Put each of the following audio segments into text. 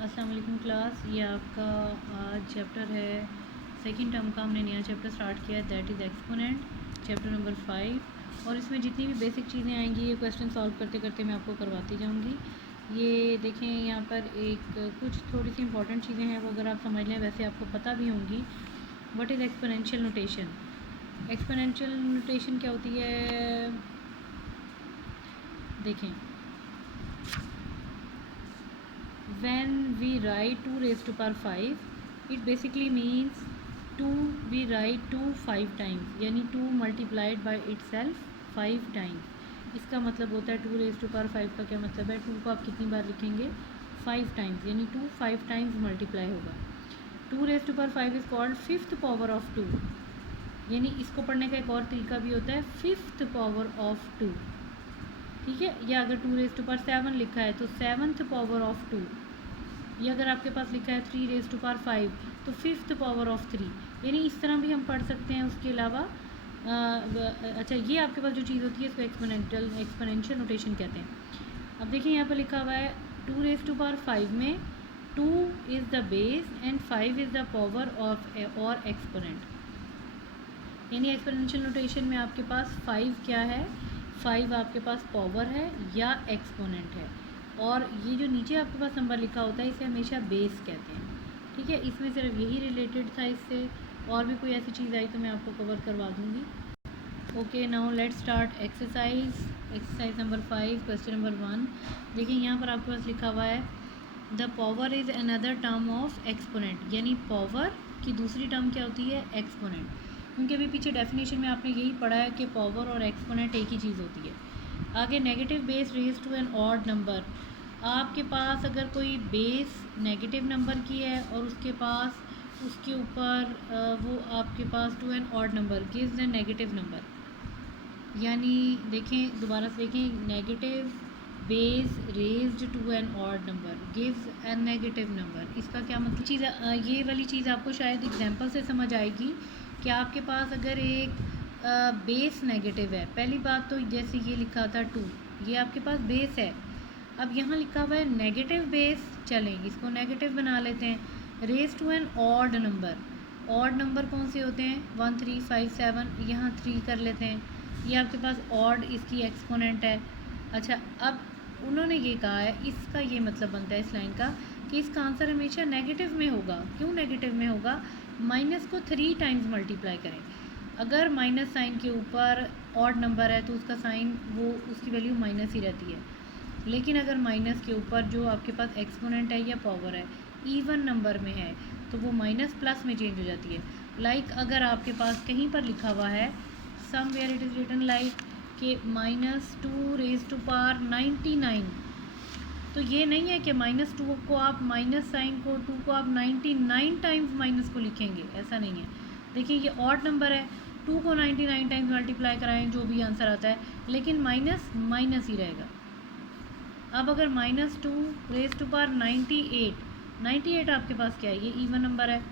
अस्सलाम वालेकुम क्लास। ये आपका आज चैप्टर है सेकंड टर्म का। हमने नया चैप्टर स्टार्ट किया है, that is exponent, chapter number 5। और इसमें जितनी भी बेसिक चीज़ें आएंगी ये क्वेश्चन सॉल्व करते करते मैं आपको करवाती जाऊंगी। ये देखें यहाँ पर एक कुछ थोड़ी सी इंपॉर्टेंट चीज़ें हैं, वो अगर आप समझ लें, वैसे आपको पता भी होंगी। What is exponential notation? Exponential notation क्या होती है, देखें। When we write 2 raised to power 5, it basically means 2 we write 2 5 times, यानी 2 multiplied by itself 5 times। इसका मतलब होता है 2 raised to power 5 का क्या मतलब है, 2 को आप कितनी बार लिखेंगे, 5 times, यानी 2 5 times मल्टीप्लाई होगा। 2 raised to power 5 is called fifth power of 2, यानी इसको पढ़ने का एक और तरीका भी होता है, फिफ्थ पावर ऑफ 2। ठीक है, या अगर 2 raised to power 7 लिखा है तो सेवन्थ पावर ऑफ 2, या अगर आपके पास लिखा है 3 raised to power 5 तो फिफ्थ पावर ऑफ 3, यानी इस तरह भी हम पढ़ सकते हैं। उसके अलावा अच्छा, ये आपके पास जो चीज़ होती है इसको एक्सपोनेंशियल नोटेशन कहते हैं। अब देखिए यहाँ पर लिखा हुआ है 2 raised to power 5 में 2 is the base and 5 is the power of और एक्सपोनेंट, यानी एक्सपोनेंशियल नोटेशन में आपके पास 5 क्या है, 5 आपके पास पावर है या एक्सपोनेंट है। और ये जो नीचे आपके पास नंबर लिखा होता है इसे हमेशा बेस कहते हैं। ठीक है, इसमें सिर्फ यही रिलेटेड था इससे, और भी कोई ऐसी चीज़ आई तो मैं आपको कवर करवा दूँगी। Okay, now let's start exercise number 5, question number 1। देखिए यहाँ पर आपके पास लिखा हुआ है the power is another term of exponent, यानी पावर की दूसरी टर्म क्या होती है, एक्सपोनेंट। क्योंकि अभी पीछे डेफिनेशन में आपने यही पढ़ा है कि पावर और एक्सपोनेंट एक ही चीज़ होती है। आगे negative base raise to an odd number, आपके पास अगर कोई बेस नेगेटिव नंबर की है और उसके पास उसके ऊपर वो आपके पास to an odd number gives an negative number, यानी देखें दोबारा से देखें, negative base raised to an odd number gives an negative number. इसका क्या मतलब चीज़, ये वाली चीज़ आपको शायद एग्जांपल से समझ आएगी कि आपके पास अगर एक बेस नेगेटिव है, पहली बात तो जैसे ये लिखा था 2, ये आपके पास बेस है। अब यहाँ लिखा हुआ है नेगेटिव बेस, चलें इसको नेगेटिव बना लेते हैं, raise to an odd number. Odd number कौन से होते हैं, 1 3 5 7, यहाँ 3 कर लेते हैं, ये आपके पास ऑड इसकी एक्सपोनेंट है। अच्छा, अब उन्होंने ये कहा है, इसका ये मतलब बनता है इस लाइन का कि इसका आंसर हमेशा नेगेटिव में होगा। क्यों नेगेटिव में होगा, माइनस को 3 टाइम्स मल्टीप्लाई करें। अगर माइनस साइन के ऊपर ऑड नंबर है तो उसका साइन वो उसकी वैल्यू माइनस ही रहती है, लेकिन अगर माइनस के ऊपर जो आपके पास एक्सपोनेंट है या पावर है इवन नंबर में है तो वो माइनस प्लस में चेंज हो जाती है। लाइक अगर आपके पास कहीं पर लिखा हुआ है somewhere it is written like कि -2 रेज टू पावर 99, तो ये नहीं है कि -2 को आप माइनस साइन को 2 को आप 99 टाइम्स माइनस को लिखेंगे, ऐसा नहीं है। देखिए ये ऑड नंबर है, 2 को 99 टाइम्स मल्टीप्लाई कराएं जो भी आंसर आता है, लेकिन माइनस माइनस ही रहेगा। अब अगर -2 रेज टू पावर 98 आपके पास क्या है, ये इवन नंबर है।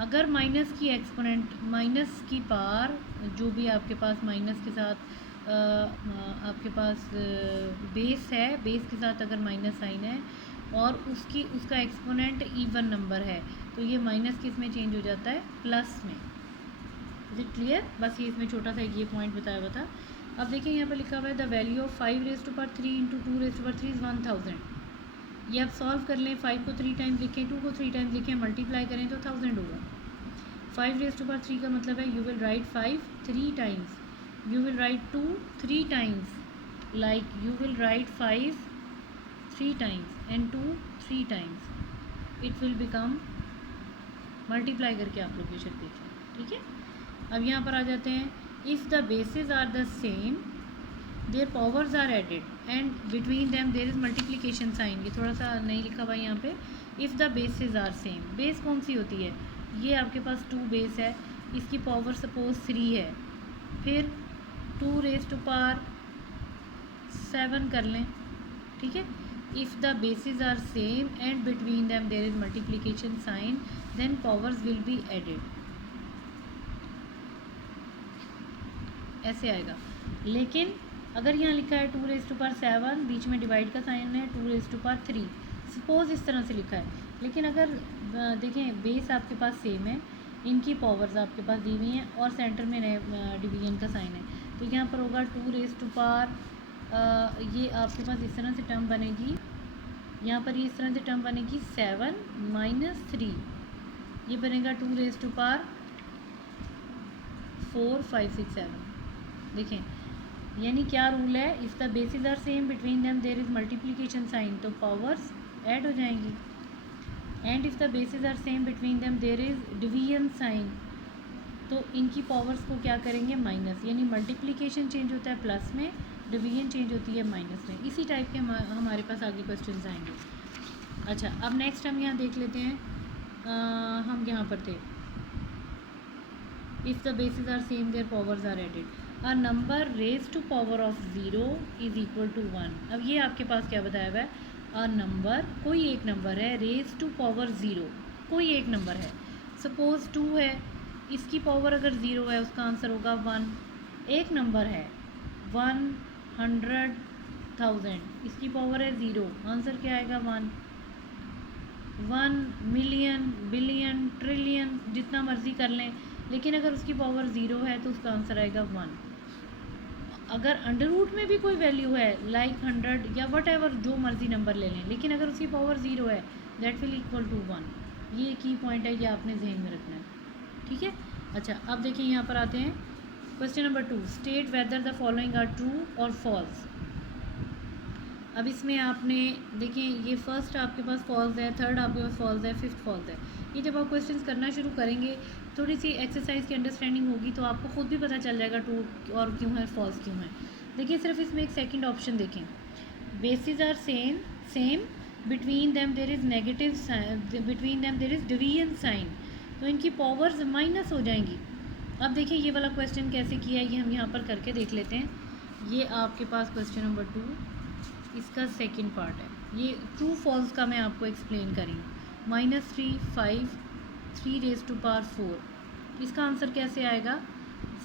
अगर माइनस की एक्सपोनेंट माइनस की पावर जो भी आपके पास माइनस के साथ आपके पास बेस है, बेस के साथ अगर माइनस साइन है और उसका एक्सपोनेंट इवन नंबर है तो ये माइनस किस में चेंज हो जाता है, प्लस में। Is it clear? बस ये इसमें छोटा सा ये पॉइंट बताया हुआ था। अब देखिए यहाँ पर लिखा हुआ है the value of 5 raise to power 3 into 2 raise to power 3 is 1000। ये आप सॉल्व कर लें, 5 को 3 टाइम्स लिखें, 2 को 3 टाइम्स लिखें, मल्टीप्लाई करें तो 1000 होगा। 5 रेज टू पावर 3 का मतलब है you will write 5 3 times, you will write 2 3 times, like you will write 5 3 times and 2 3 times, it will become, multiply करके आप लोग बेशक देखें। ठीक है, अब यहाँ पर आ जाते हैं, if the bases are the same their powers are added and between them there is multiplication sign. ये थोड़ा सा नहीं लिखा हुआ यहाँ पे, if the bases are same, base कौन सी होती है, ये आपके पास 2 बेस है, इसकी पावर सपोज 3 है, फिर 2 रेज टू पावर 7 कर लें। ठीक है, if the bases are same and between them there is multiplication sign then powers will be added, ऐसे आएगा। लेकिन अगर यहाँ लिखा है 2 रेज टू पावर 7, बीच में डिवाइड का साइन है 2 रेज टू पावर 3, सपोज़ इस तरह से लिखा है, लेकिन अगर देखें बेस आपके पास सेम है, इनकी पावर्स आपके पास दी हुई हैं और सेंटर में डिवीजन का साइन है, तो यहाँ पर होगा 2 रेज़ टू पावर, ये आपके पास इस तरह से टर्म बनेगी, यहाँ पर ये इस तरह से टर्म बनेगी 7 माइनस 3, ये बनेगा 2 रेज़ टू पावर 4 5 6 7। देखें यानी क्या रूल है, if the bases are same between them there is multiplication sign, तो पावर्स ऐड हो जाएंगी। And if the bases are same between them there is division sign, तो इनकी पावर्स को क्या करेंगे माइनस, यानी मल्टीप्लिकेशन चेंज होता है प्लस में, डिवीजन चेंज होती है माइनस में। इसी टाइप के हमारे पास आगे क्वेश्चन आएंगे। अच्छा, अब नेक्स्ट हम यहाँ देख लेते हैं, हम यहाँ पर थे, if the bases are same their powers are added, a number raise to power of 0 is equal to 1। अब ये आपके पास क्या बताया हुआ है, अ नंबर कोई एक नंबर है, रेज टू पावर 0 कोई एक नंबर है, सपोज़ 2 है, इसकी पावर अगर 0 है उसका आंसर होगा 1। एक नंबर है 100,000, इसकी पावर है 0, आंसर क्या आएगा 1। 1 मिलियन, बिलियन, ट्रिलियन, जितना मर्ज़ी कर लें, लेकिन अगर उसकी पावर 0 है तो उसका आंसर आएगा 1। अगर अंडर रूट में भी कोई वैल्यू है लाइक 100 या वट एवर, जो मर्ज़ी नंबर ले लें, लेकिन अगर उसकी पावर 0 है दैट विल इक्वल टू 1। ये की पॉइंट है, ये आपने जहन में रखना है, ठीक है। अच्छा, अब देखिए यहाँ पर आते हैं question number 2, state whether the following are true और फॉल्स। अब इसमें आपने देखिए ये फर्स्ट आपके पास फॉल्स है, थर्ड आपके पास फॉल्स है, फिफ्थ फॉल्स है। ये जब आप क्वेश्चंस करना शुरू करेंगे, थोड़ी सी एक्सरसाइज की अंडरस्टैंडिंग होगी तो आपको खुद भी पता चल जाएगा ट्रू और क्यों है, फॉल्स क्यों है। देखिए सिर्फ इसमें एक सेकंड ऑप्शन देखें, bases are same between them there is negative, between them there is division sign, तो इनकी पावर्स माइनस हो जाएंगी। अब देखिए ये वाला क्वेश्चन कैसे किया है, ये हम यहाँ पर करके देख लेते हैं। ये आपके पास क्वेश्चन नंबर 2, इसका सेकंड पार्ट है, ये ट्रू फॉल्स का मैं आपको एक्सप्लेन करी हूँ। -3 5 3 रेज टू पावर 4, इसका आंसर कैसे आएगा।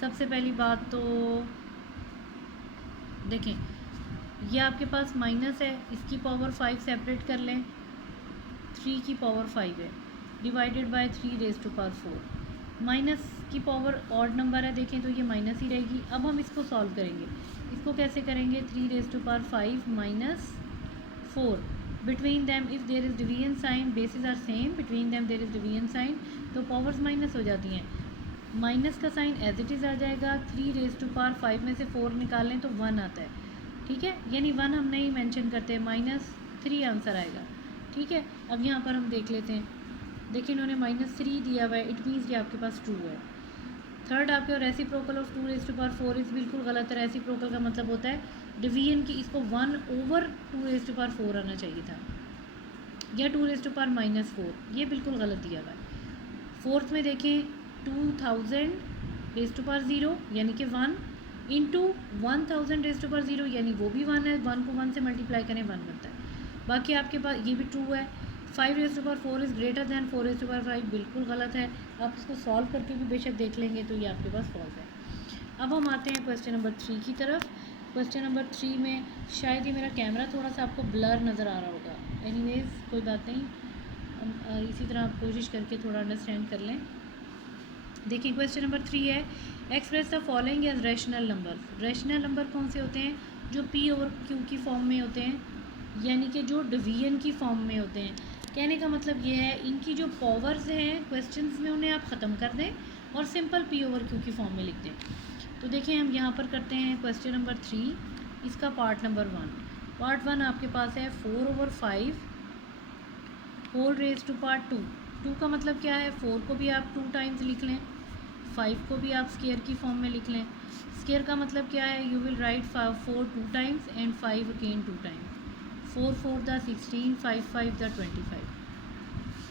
सबसे पहली बात तो देखें, ये आपके पास माइनस है, इसकी पावर 5 सेपरेट कर लें, 3 की पावर 5 है, divided by 3 raise to power 4। Minus की पावर ऑड नंबर है, देखें तो ये माइनस ही रहेगी। अब हम इसको सॉल्व करेंगे, इसको कैसे करेंगे, 3 raise to power 5 minus 4, between them if there is division sign, bases are same, between them there is division sign, तो पावर्स माइनस हो जाती हैं। माइनस का साइन एज इट इज़ आ जाएगा, 3 रेज टू पावर 5 में से 4 निकालें तो 1 आता है, ठीक है, यानी 1 हम नहीं मेंशन करते, -3 आंसर आएगा, ठीक है। अब यहाँ पर हम देख लेते हैं, देखिए इन्होंने -3 दिया हुआ है, इट मीन्स ये आपके पास 2 है। थर्ड आपके और reciprocal of 2 raise to power 4 is बिल्कुल गलत है। रेसिप्रोकल का मतलब होता है डिवीजन की, इसको 1/2 रेज टू पावर 4 आना चाहिए था, या 2 रेज टू पावर -4, ये बिल्कुल गलत दिया हुआ है। फोर्थ में देखें 2000 रेज टू पावर 0 यानी कि 1 इंटू 1000 रेज टू पावर 0 यानी वो भी 1 है, 1 को 1 से मल्टीप्लाई करें 1 बनता है। बाकी आपके पास ये भी ट्रू है। 5 raise to power 4 is greater than 4 raise to power 5, बिल्कुल गलत है। आप इसको सॉल्व करके भी बेशक देख लेंगे तो ये आपके पास फॉल्स है। अब हम आते हैं क्वेश्चन नंबर 3 की तरफ। क्वेश्चन नंबर 3 में शायद ये मेरा कैमरा थोड़ा सा आपको ब्लर नज़र आ रहा होगा, एनीवेज कोई बात नहीं, हम इसी तरह आप कोशिश करके थोड़ा अंडरस्टैंड कर लें। देखिए क्वेश्चन नंबर 3 है, express the following as rational number. Rational number कौन से होते हैं, जो P ओवर Q की फॉर्म में होते हैं, यानी कि जो डिवीजन की फॉर्म में होते हैं। कहने का मतलब ये है, इनकी जो पावर्स हैं क्वेश्चंस में उन्हें आप ख़त्म कर दें और सिंपल P ओवर Q की फॉर्म में लिख दें। तो देखिए हम यहाँ पर करते हैं क्वेश्चन नंबर 3, इसका पार्ट नंबर 1। पार्ट 1 आपके पास है 4/5 होल रेज टू पार्ट 2। 2 का मतलब क्या है, 4 को भी आप 2 टाइम्स लिख लें, 5 को भी आप स्केयर की फॉर्म में लिख लें। स्केयर का मतलब क्या है, you will write 4 2 times and 5 again 2 times, 4 4 the 16, 5 5 the 25,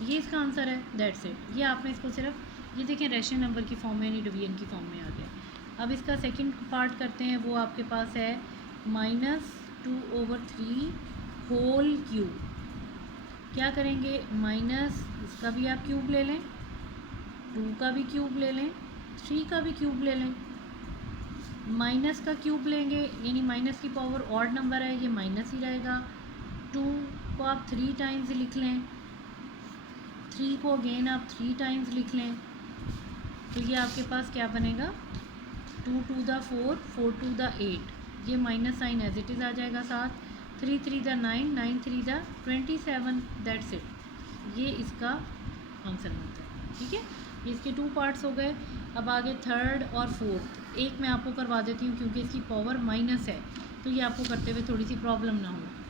ये इसका आंसर है, दैट्स इट। ये आपने इसको सिर्फ, ये देखें रैशनल नंबर की फॉर्म में यानी डिवीजन की फॉर्म में आ गया। अब इसका सेकंड पार्ट करते हैं, वो आपके पास है -2/3 होल क्यूब। क्या करेंगे, माइनस इसका भी आप क्यूब ले लें, 2 का भी क्यूब ले लें, 3 का भी क्यूब ले लें, माइनस का क्यूब लेंगे यानी माइनस की पावर ऑड नंबर है, ये माइनस ही रहेगा, 2 को आप 3 टाइम्स लिख लें, 3 को अगेन आप 3 टाइम्स लिख लें, तो ये आपके पास क्या बनेगा 2 टू द 4, 4 टू द 8, ये minus sign as it is आ जाएगा साथ, 3 3 द 9, 9 3 द 27, दैट्स इट, ये इसका आंसर बनता है। ठीक है, ये इसके 2 पार्ट्स हो गए। अब आगे थर्ड और फोर्थ, एक मैं आपको करवा देती हूँ क्योंकि इसकी पावर माइनस है, तो ये आपको करते हुए थोड़ी सी प्रॉब्लम ना हो।